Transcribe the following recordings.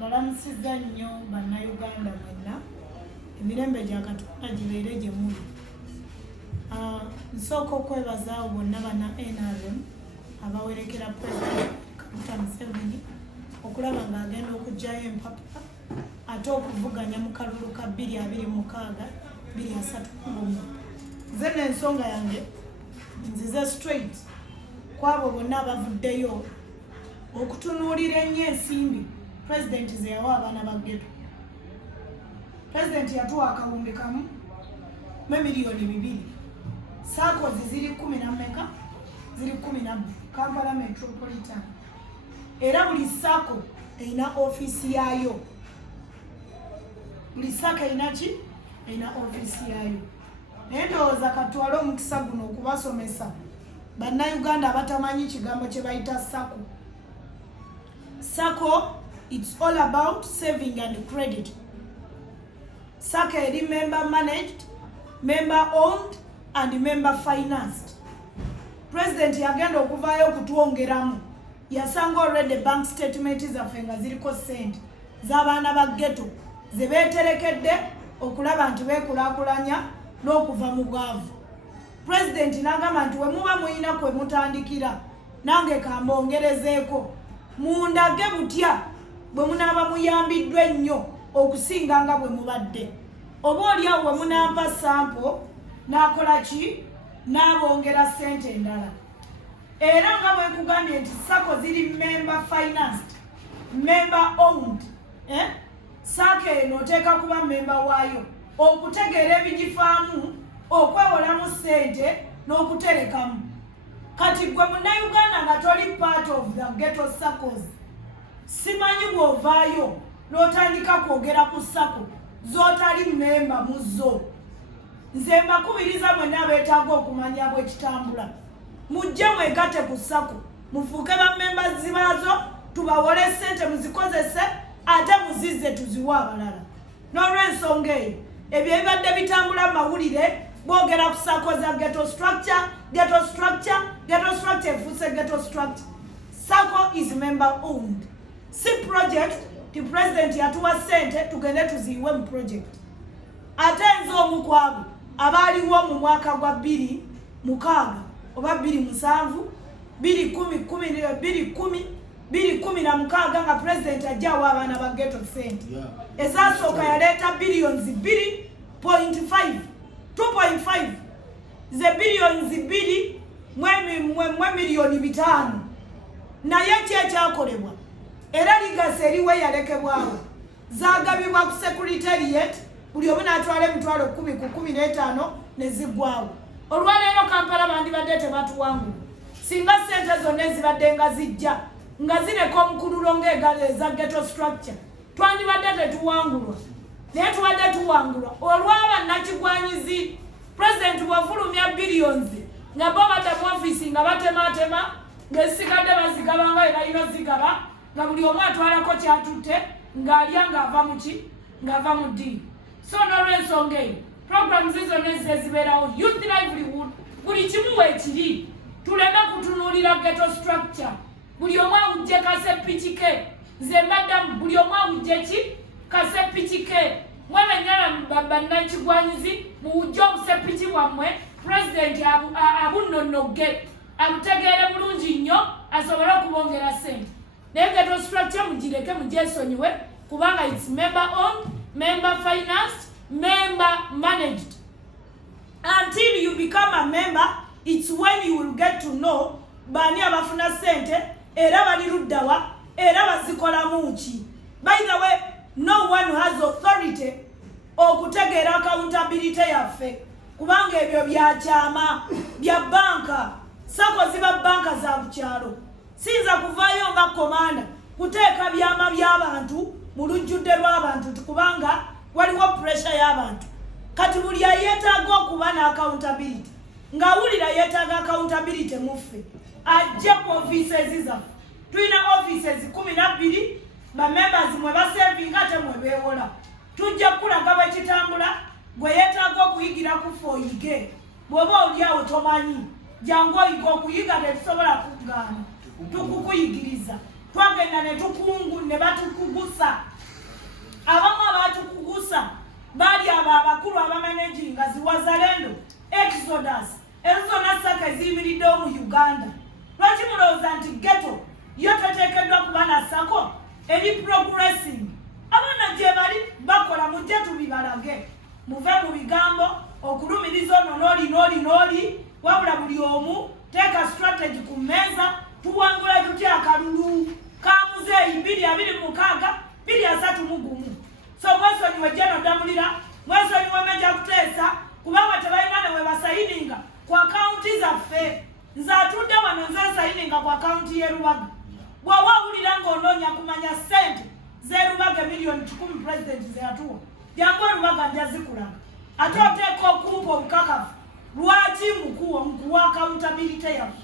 balamusiza nnyo bannayuganda mwenna emirembe gya Katonda gibeere gye muli. Nsooka okwebaza abo bonna banna NRM abawerekera President Kaguta Museveni okulaba ng'agenda okuggyayo empapula ate okuvuganya mu kalulu ka 2026-2031. Nze n'ensonga yange nzize straight kwabo bonna abavuddeyo okutunuulira ennyo ensimbi President ze yawa abaana ba ghetto. President yatuwa akawumbi kamu $2 million. Sako ziri 10 na mmeka ziri 12 Kampala Metropolitan. Era buli sako eina ofisi yayo. Buli sako eina ki? Eina ofisi yayo. Naye ndowooza katwala omukisa guno okubasomesa bannayuganda abatamanyi kigambo kye bayita sako. Sako, it's all about saving and credit. Sako eri member managed, member owned and member financed. President yagenda okuvaayo okutwongeramu. Yasanga already bank statement zaffe nga ziriko sente z'abaana ba ghetto ze beeterekedde okulaba nti beekulaakulanya n'okuva mu bwavu. President n'agamba nti we muba muyina kwe mutandikira nange kambongerezeeko mundage butya bwe munaaba muyambiddwa ennyo okusinga nga bwe mubadde. Oba oliawo we munampa sampo n'akola ki? N'abongera sente endala. Era nga bwe nkugambye nti sako ziri member financed, member owned. Sako eno oteeka kuba member waayo okutegeera ebigifaamu, okwewolamu sente n'okuterekamu. Kati gwe munnayuganda nga toli part of the ghetto circles, simanyi bw'ovaayo n'otandika kwogera ku sako z'otali member mu zo. Nze mbakubiriza mwenna abeetaaga okumanya bwe kitambula. Mujje mwegatte ku sako, mufuuke bammembazi baazo, tubawole sente muzikozese, ate muzizze tuziwa abalala. N'olw'ensonga eyo, ebyo ebibadde bitambula mawulire boogera ku sako za ghetto structure, ghetto structure, ghetto structure efuuse ghetto structure. Sako is member owned. Si project ti president yatuwa sente tugende tuziiwe mu project. Ate nze omu kwabo abaaliwo mu mwaka gwa 2016 oba 2017 2016 nga president ajjawo abaana ba ghetto sente. Ezasooka yaleeta billions 2.5 ze billions 2 mwe milioni 5 naye kyekyakolebwa era ligase eriwe yalekebwawo zagabibwa ku secretariat buli omu n'atwala emitwalo 10 ku 15 ne ziggwawo. Olwaleero Kampala bandibadde tebatuwangula singa sente zonna ezibadde nga zijja nga zireka omukululo ng'egalo eza ghetto structure twandibadde tetuwangulwa naye tubadde tuwangulwa olw'abannakigwanyizi. President wafulumya billions nga bo badda mu ofisi nga batematema ng'ezisigadde bazigaba nga bwe balina ozigaba nga buli omu atwalako kyatutte ng'alya ng'ava mu ki? Ng'ava mu ddi. So n'olw'ensonga eyo programs zonna ezibeerawo youth livelihood buli kimu weekiri tuleme kutunuulira ghetto structure. Buli omu awujje kasepiki ke. Nze mbaddamu buli omu awujje ki? Kasepiki ke. Mwe benyala bannakigwanyizi muwujje obusepiki bwammwe president abunnonnogge abutegeere bulungi nnyo asobole okubongera sente. Naye ghetto structure mugireke mugyesonyiwe kubanga it's member owned, member financed, member managed. Until you become a member, it's when you will get to know bani abafuna sente era bali luddawa era bazikolamu ki. By the way, no one has authority okutegeera accountability yaffe kubanga ebyo byakyama bya banka. Sako ziba banka za bukyalo. Sinza kuvaayo nga komanda kuteeka byama by'abantu mu lujjudde lw'abantu kubanga waliwo pressure y'abantu. Kati buli ayeetaaga okuba na accountability ng'awulira yeetaaga accountability muffe ajje ku offices zaffe. Tulina offices 12 bamembers mwe basevinga ate mwe beewola. Tujja kulaga bwe kitambula gwe yeetaaga okuyigira ku foyige. Bw'oba oliawo tomanyi jangu oyiga okuyiga tetusobola kugaana tukukuyigiriza twagenda ne tukungu ne batukugusa abamu abatukugusa bali abakulu abamanaginga ziwazalendo Exodus Exodus Saka eziyimiriddewo mu Uganda. Lwaki mulowooza nti ghetto yo teteekeddwa kuba na Sako eri progressing? Abaana gye bali bakola mujje tubibalage muve mu bigambo okulumiriza ono n'oli wabula buli omu teeka strategy ku mmeeza tuwangula tutya akalulu ka Muzeeyi 2026 231. So mwesonyiwe General Damulira, mwesonyiwe Meja Kuteesa kubanga tebalina ne we basayininga ku akaunti zaffe. Nze atudde wano nze sayininga ku akaunti y'e Lubaga. Bw'oba owulira ng'onoonya kumanya ssente z'e Lubaga miliyoni 10 pulezidenti ze yatuwa jangu e Lubaga njazikulaga. Ate oteeka okumpa obukakafu lwaki nkuwa accountability yaffe.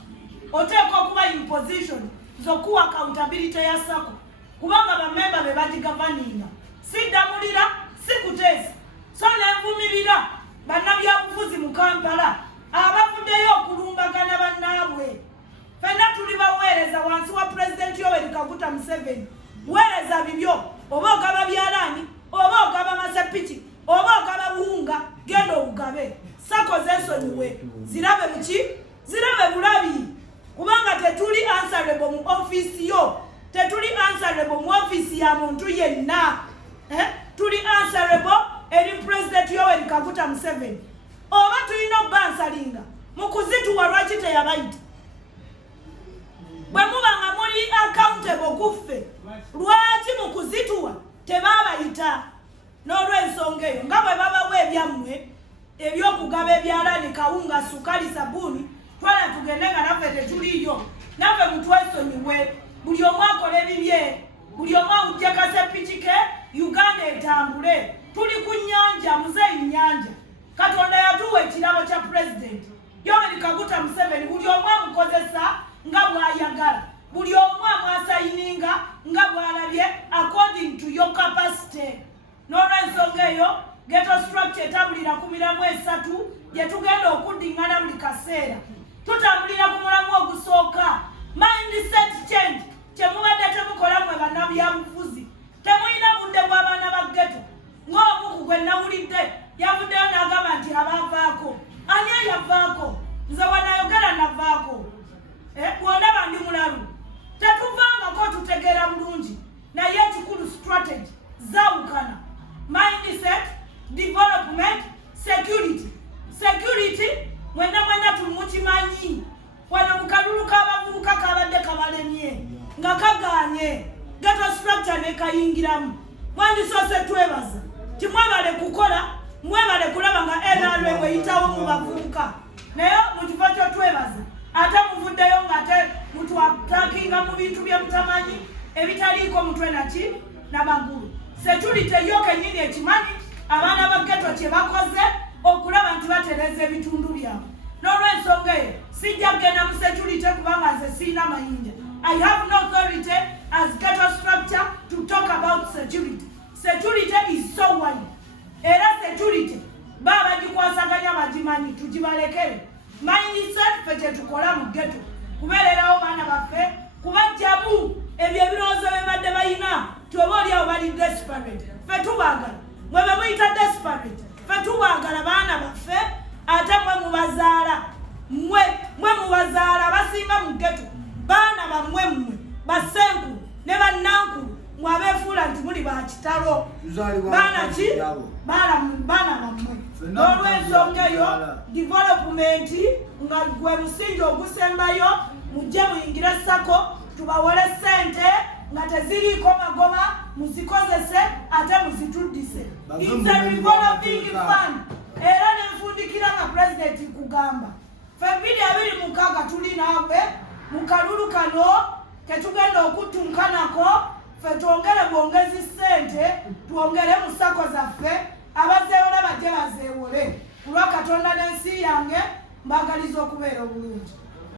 Oteeka okuba in position z'okuwa accountability ya Sako kubanga bamemba be bagigavaninga. Si Damulira, si Kuteesa. So nenvumirira bannabyabufuzi mu Kampala abavuddeyo okulumbagana bannaabwe. Fenna tuli baweereza wansi wa Pulezidenti Yoweri Kaguta Museveni. Weereza bibyo oba ogaba byalaani oba ogaba masepiki oba ogaba buwunga genda obugabe. Sako zeesonyiwe zirabe muki zirabe bulabi kubanga tetuli answerable mu office yo, tetuli answerable mu office ya muntu yenna. Tuli answerable eri President Yoweri Kaguta Museveni. Oba tulina obbansalinga mu kuzituwa lwaki teyabayita? Bwe muba nga muli accountable kuffe lwaki mu kuzituwa tebaabayita? N'olw'ensonga eyo nga bwe babawa ebyammwe ebyokugaba ebyalaani kawunga sukali sabuni twala tugende nga naffe tetuliyo. Naffe mutwesonyiwe buli omu akola ebibye, buli omu awujje kasepiki ke Uganda etambule. Tuli ku nnyanja, Muzeeyi nnyanja. Katonda yatuwa ekirabo kya Pulezidenti Yoweri Kaguta Museveni buli omu amukozesa nga bw'ayagala, buli omu amwasayininga nga bw'alabye according to your capacity. N'olw'ensonga eyo ghetto structure etambulira ku miramu 3 gye tugenda okuddingana buli kaseera. Tutambulira ku mulamu ogusooka mindset change kye mubadde temukola mwe bannabyabufuzi. Temulina budde bw'abaana ba ghetto. Ng'omu ku gwe nawulidde yavuddeyo n'agamba nti abaavaako. Ani eyavaako? Nze wanayogera navaako. Bw'ondaba ndi mulalu. Tetuvangako tutegeera bulungi naye ekikulu strategy zaawukana. Mindset, development, security. Security mwenna tumukimanyi. Wano mu kalulu k'abavubuka kabadde kabalemye nga kagaanye ghetto structure ne kayingiramu. Mwandisoose twebaza timwebale kukola, mwebale kulaba nga NRM bweyitawo mu bavubuka. Naye mu kifo kyo twebaza ate muvuddeyo ng'ate mutwatakinga mu bintu bye mutamanyi ebitaliiko mutwe naki n'amagulu. Security yo kennyini ekimanyi abaana ba ghetto kye bakoze okulaba nti batereza ebitundu byabwe. N'olw'ensonga eyo sijja kugenda mu security kubanga nze siina mayinja. I have no authority as ghetto structure to talk about security. Security is so wide. Era security baba gikwasaganya bagimanyi tugibalekere. Mindset ffe kye tukola mu ghetto kubeererawo baana baffe kubajjamu ebyo ebirowoozo bye badde bayina tuoba oliawo bali desperate. Ffe tubaagala mwe be muyita desperate. Ffe tubaagala baana baffe ate mwe mubazaala mwe mubazaala abasinga mu ghetto baana bammwe mmwe basenkulu ne bannankulu mwabeefuula nti muli bakitalo baana ki baana bammwe. N'olw'ensonga eyo development nga gwe musingi ogusembayo mujje muyingire Sako tubawole ssente nga teziriiko magoma muzikozese ate muzituddise. It's a revolving fund. Era nenfundikira nga Pulezidenti kugamba ffe 2026 tuli naawe mu kalulu kano ketugenda okutunkanako. Ffe twongere bwongezi ssente twongere mu Sako zaffe abazeewola bajje bazeewole kulwa Katonda n'ensi yange mbagaliza okubeera obulungi.